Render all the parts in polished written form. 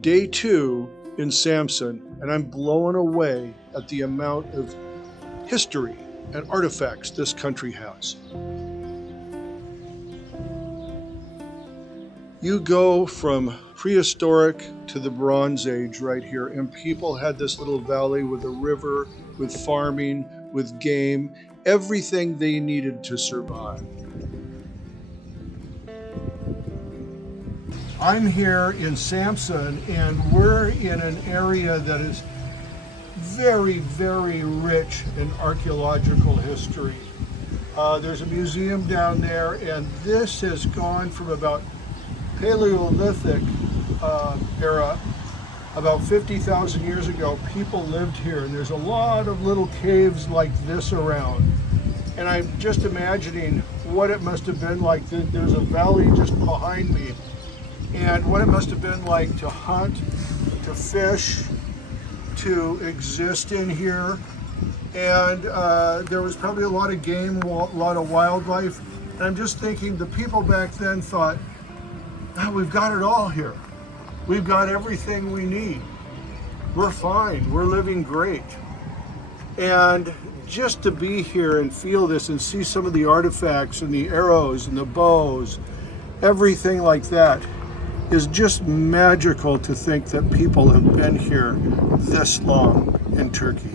Day 2 in Samsun, and I'm blown away at the amount of history and artifacts this country has. You go from prehistoric to the Bronze Age right here, and people had this little valley with a river, with farming, with game, everything they needed to survive. I'm here in Samsun, and we're in an area that is very, very rich in archaeological history. There's a museum down there, and this has gone from about Paleolithic era, about 50,000 years ago. People lived here, and there's a lot of little caves like this around. And I'm just imagining what it must have been like. There's a valley just behind me, and what it must have been like to hunt, to fish, to exist in here. And there was probably a lot of game, a lot of wildlife. And I'm just thinking the people back then thought, oh, we've got it all here. We've got everything we need. We're fine, we're living great. And just to be here and feel this and see some of the artifacts and the arrows and the bows, everything like that, is just magical to think that people have been here this long in Turkey.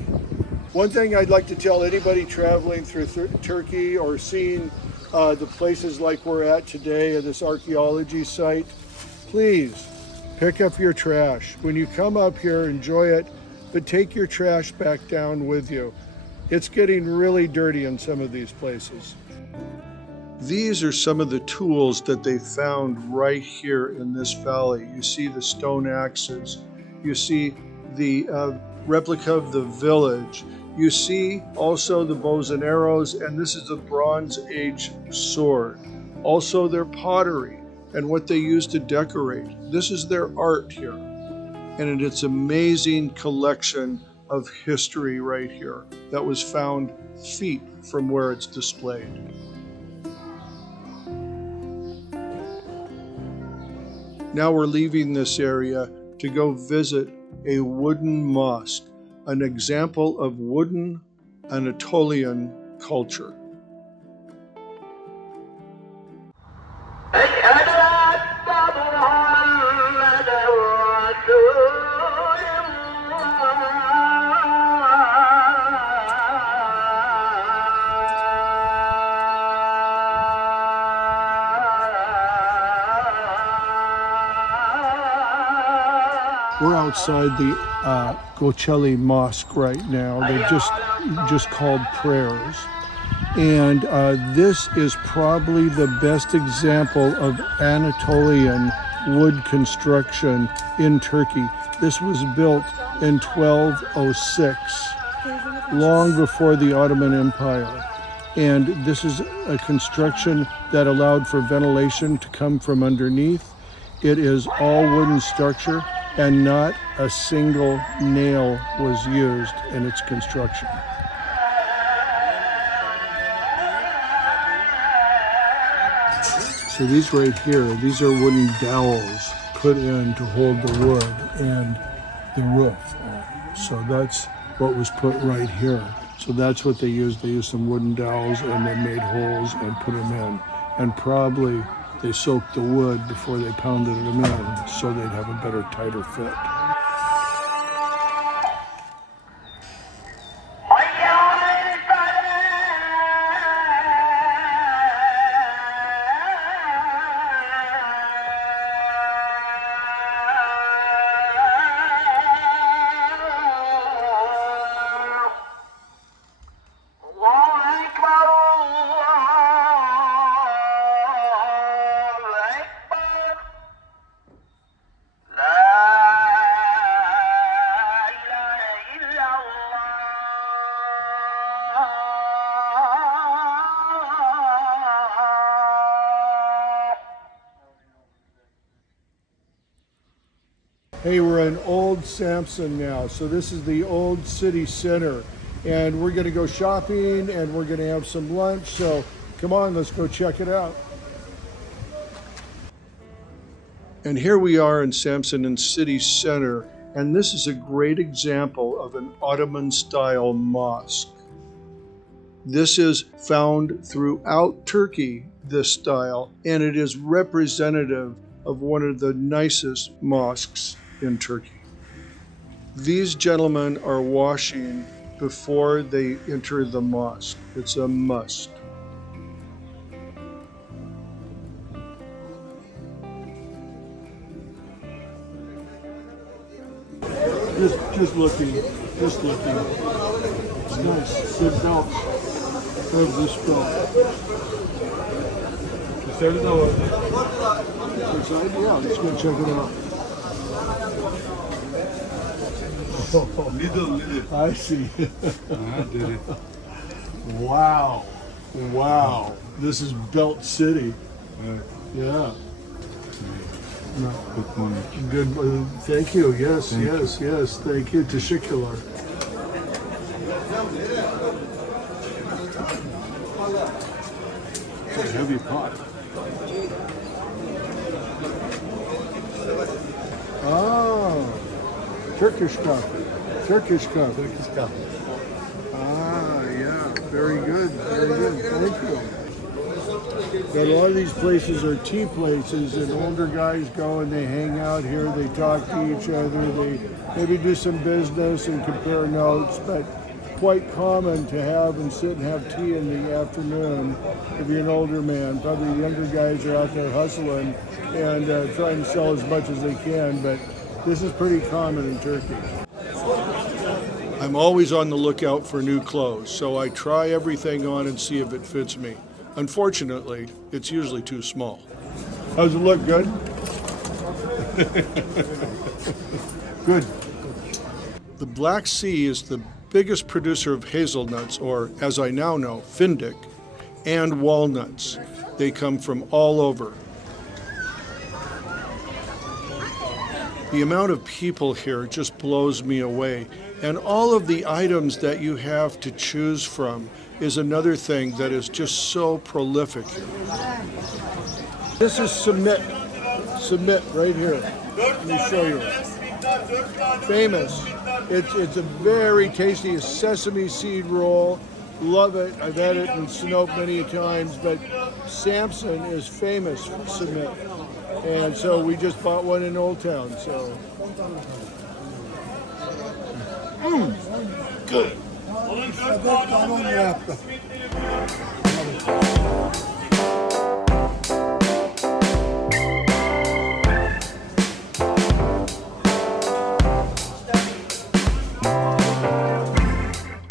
One thing I'd like to tell anybody traveling through Turkey or seeing the places like we're at today at this archaeology site, please pick up your trash. When you come up here, enjoy it, but take your trash back down with you. It's getting really dirty in some of these places. These are some of the tools that they found right here in this valley. You see the stone axes. You see the replica of the village. You see also the bows and arrows, and this is a Bronze Age sword. Also their pottery and what they used to decorate. This is their art here. And it's an amazing collection of history right here that was found feet from where it's displayed. Now we're leaving this area to go visit a wooden mosque, an example of wooden Anatolian culture. We're outside the Göçeli Mosque right now. They just called prayers. And this is probably the best example of Anatolian wood construction in Turkey. This was built in 1206, long before the Ottoman Empire. And this is a construction that allowed for ventilation to come from underneath. It is all wooden structure, and not a single nail was used in its construction. So these right here, these are wooden dowels put in to hold the wood and the roof. So that's what was put right here. So that's what they used. They used some wooden dowels and they made holes and put them in. And probably they soaked the wood before they pounded them in so they'd have a better, tighter fit. Hey, we're in Old Samsun now. So this is the old city center. And we're gonna go shopping and we're gonna have some lunch. So come on, let's go check it out. And here we are in Samsun in city center, and this is a great example of an Ottoman-style mosque. This is found throughout Turkey, this style, and it is representative of one of the nicest mosques in Turkey. These gentlemen are washing before they enter the mosque. It's a must. Just looking. It's nice. Good belt. Love this belt. Inside? Yeah, let's go check it out. Little. I see. Wow. This is Belt City. Yeah. Good morning. Good. Thank you. Yes. Thank you. Teşekkürler. It's a heavy pot. Oh, Turkish coffee. Ah, yeah. Very good. Thank you. But a lot of these places are tea places, and older guys go and they hang out here, they talk to each other, they maybe do some business and compare notes, but quite common to have and sit and have tea in the afternoon if you're an older man. Probably the younger guys are out there hustling and trying to sell as much as they can, but this is pretty common in Turkey. I'm always on the lookout for new clothes, so I try everything on and see if it fits me. Unfortunately, it's usually too small. How's it look? Good? Good. The Black Sea is the biggest producer of hazelnuts, or as I now know, fındık, and walnuts. They come from all over. The amount of people here just blows me away, and all of the items that you have to choose from is another thing that is just so prolific. This is Simit right here. Let me show you. Famous. It's a very tasty sesame seed roll. Love it. I've had it in Sinop many times, but Samsun is famous for Simit. And so we just bought one in Old Town, so. Good.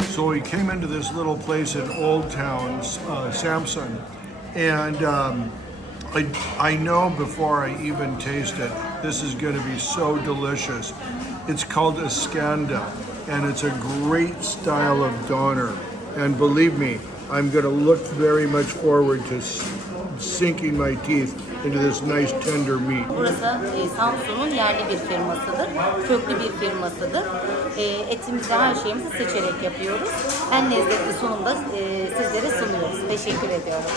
So we came into this little place in Old Town, Samsun, and I know before I even taste it, this is going to be so delicious. It's called iskanda, and it's a great style of doner. And believe me, I'm going to look very much forward to sinking my teeth into this nice tender meat. Burası Samsun'un yerli bir firmasıdır. Köklü bir firmasıdır. Etimizi, her şeyimizi seçerek yapıyoruz. En lezzetli sunumda sizlere sunuyoruz. Teşekkür ediyorum.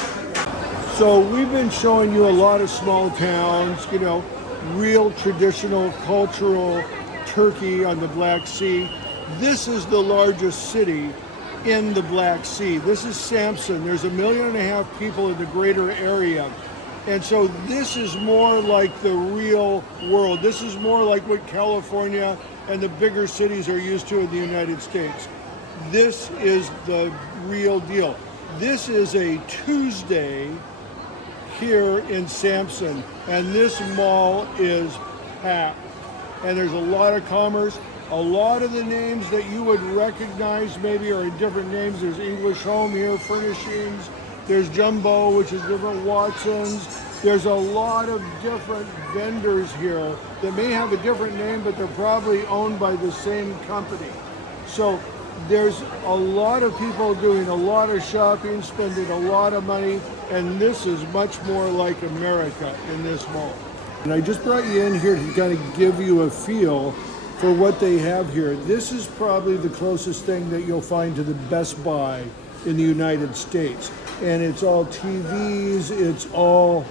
So we've been showing you a lot of small towns, real traditional cultural Turkey on the Black Sea. This is the largest city in the Black Sea. This is Samsun. There's 1.5 million people in the greater area. And so this is more like the real world. This is more like what California and the bigger cities are used to in the United States. This is the real deal. This is a Tuesday here in Samsun, and this mall is packed. And there's a lot of commerce. A lot of the names that you would recognize maybe are in different names. There's English Home here, Furnishings. There's Jumbo, which is different, Watson's. There's a lot of different vendors here that may have a different name, but they're probably owned by the same company. So there's a lot of people doing a lot of shopping, spending a lot of money, and this is much more like America in this mall. And I just brought you in here to kind of give you a feel for what they have here. This is probably the closest thing that you'll find to the Best Buy in the United States. And it's all TVs, it's all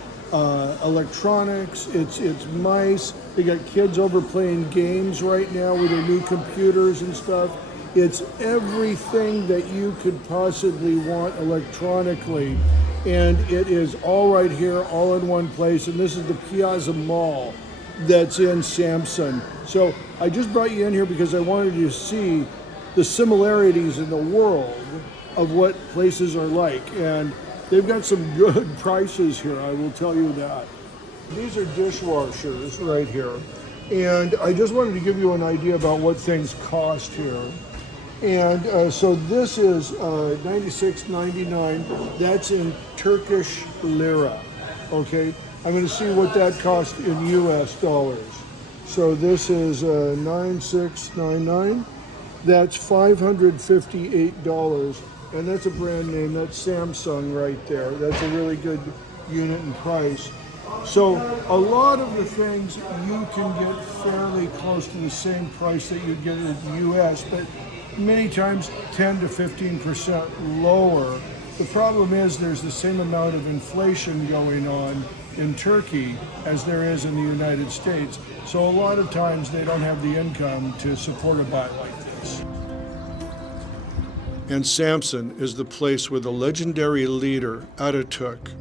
electronics, it's mice. They got kids over playing games right now with their new computers and stuff. It's everything that you could possibly want electronically. And it is all right here, all in one place. And this is the Piazza Mall that's in Samsun. So I just brought you in here because I wanted you to see the similarities in the world of what places are like. And they've got some good prices here, I will tell you that. These are dishwashers right here. And I just wanted to give you an idea about what things cost here. And so this is $96.99. That's in Turkish lira, okay? I'm going to see what that costs in US dollars. So this is $96.99. That's $558. And that's a brand name. That's Samsung right there. That's a really good unit and price. So a lot of the things you can get fairly close to the same price that you'd get in the US, but many times 10 to 15% lower. The problem is there's the same amount of inflation going on in Turkey as there is in the United States. So a lot of times they don't have the income to support a buy like this. And Samsun is the place where the legendary leader Ataturk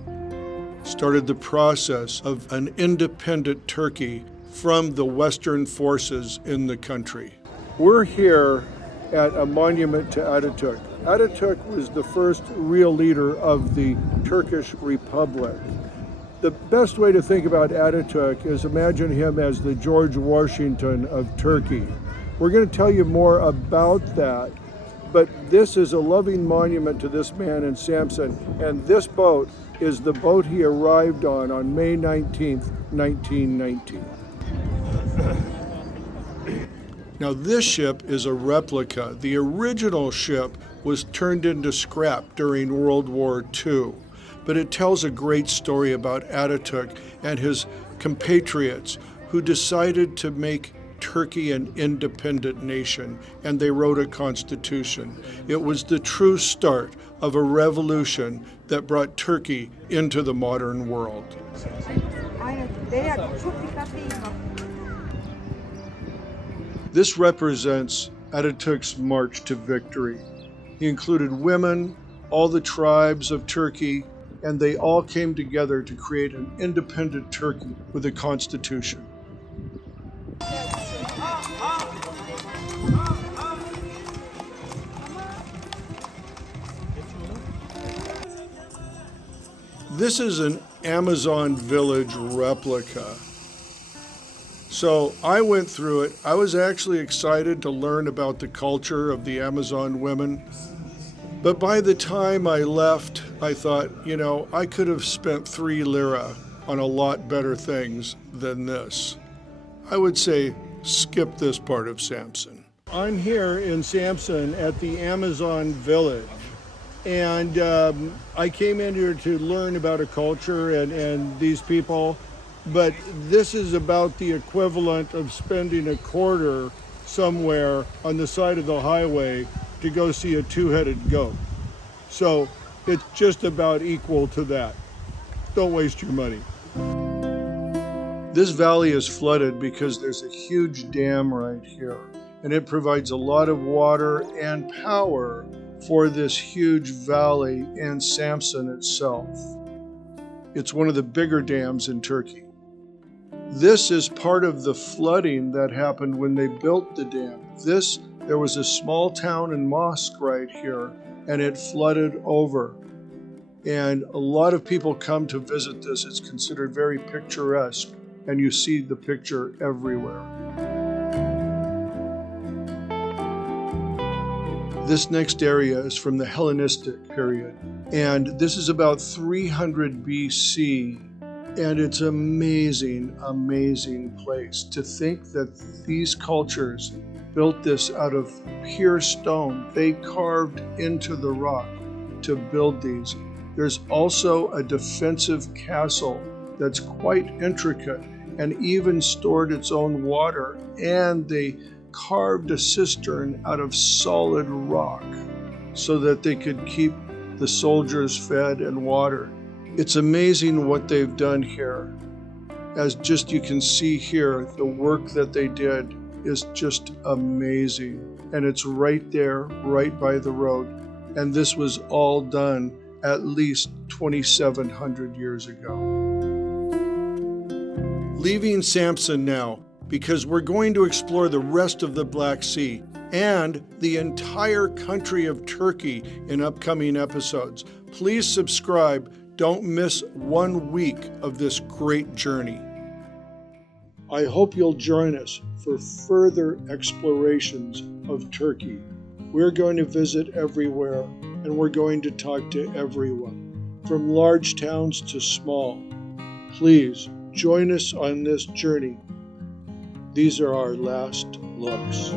started the process of an independent Turkey from the Western forces in the country. We're here at a monument to Ataturk. Ataturk was the first real leader of the Turkish Republic. The best way to think about Ataturk is imagine him as the George Washington of Turkey. We're going to tell you more about that, but this is a loving monument to this man in Samsun, and this boat is the boat he arrived on May 19th, 1919. Now this ship is a replica. The original ship was turned into scrap during World War II, but it tells a great story about Ataturk and his compatriots who decided to make Turkey an independent nation, and they wrote a constitution. It was the true start of a revolution that brought Turkey into the modern world. This represents Ataturk's march to victory. He included women, all the tribes of Turkey, and they all came together to create an independent Turkey with a constitution. This is an Amazon village replica. So I went through it. I was actually excited to learn about the culture of the Amazon women. But by the time I left, I thought, you know, I could have spent 3 lira on a lot better things than this. I would say skip this part of Samsun. I'm here in Samsun at the Amazon village. And I came in here to learn about a culture and these people. But this is about the equivalent of spending a quarter somewhere on the side of the highway to go see a 2-headed goat. So it's just about equal to that. Don't waste your money. This valley is flooded because there's a huge dam right here, and it provides a lot of water and power for this huge valley and Samsun itself. It's one of the bigger dams in Turkey. This is part of the flooding that happened when they built the dam. There was a small town and mosque right here, and it flooded over. And a lot of people come to visit this. It's considered very picturesque, and you see the picture everywhere. This next area is from the Hellenistic period, and this is about 300 BC. And it's an amazing, amazing place to think that these cultures built this out of pure stone. They carved into the rock to build these. There's also a defensive castle that's quite intricate and even stored its own water. And they carved a cistern out of solid rock so that they could keep the soldiers fed and watered. It's amazing what they've done here. as just you can see here, the work that they did is just amazing. And it's right there, right by the road. And this was all done at least 2,700 years ago. Leaving Samsun now, because we're going to explore the rest of the Black Sea and the entire country of Turkey in upcoming episodes. Please subscribe. Don't miss 1 week of this great journey. I hope you'll join us for further explorations of Turkey. We're going to visit everywhere, and we're going to talk to everyone, from large towns to small. Please join us on this journey. These are our last looks.